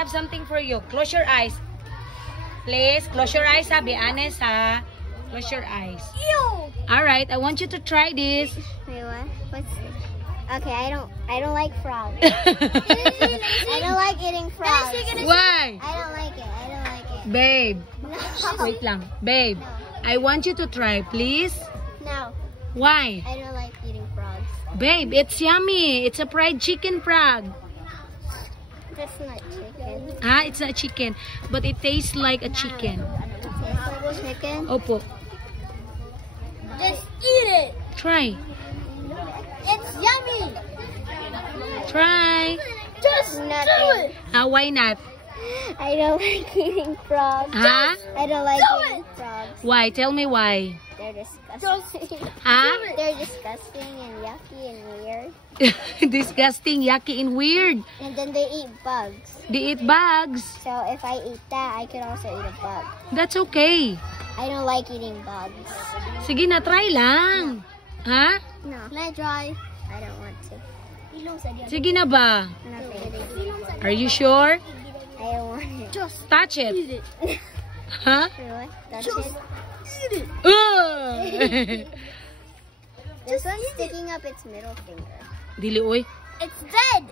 have something for you. Close your eyes. Please, close your eyes, ha. Be honest, ha. Close your eyes. Ew. Alright, I want you to try this. Wait, what? What's this? Okay, I don't like frogs. I don't like eating frogs. Why? I don't like it. Babe. No. Wait lang. Babe, No. I want you to try, please. No. Why? I don't like eating frogs. Babe, it's yummy. It's a fried chicken frog. That's not chicken. Ah, it's not chicken. But it tastes like a chicken. Tastes like chicken? Opo. Just eat it. Try. It's yummy. Try. Just do it. Why not? I don't like eating frogs. Huh? I don't like eating frogs. Why? Tell me why. They're disgusting. Huh? They're disgusting and yucky and weird. Disgusting, yucky, and weird. And then they eat bugs. They eat bugs. So if I eat that, I could also eat a bug. That's okay. I don't like eating bugs. Sige na, try lang. Ha? No. Can I try? I don't want to. Sige na ba? Nothing. Are you sure? I don't want it. Just touch it. Huh? Really? That's it? Eat it. This one's sticking up its middle finger. Dili, oy. It's dead.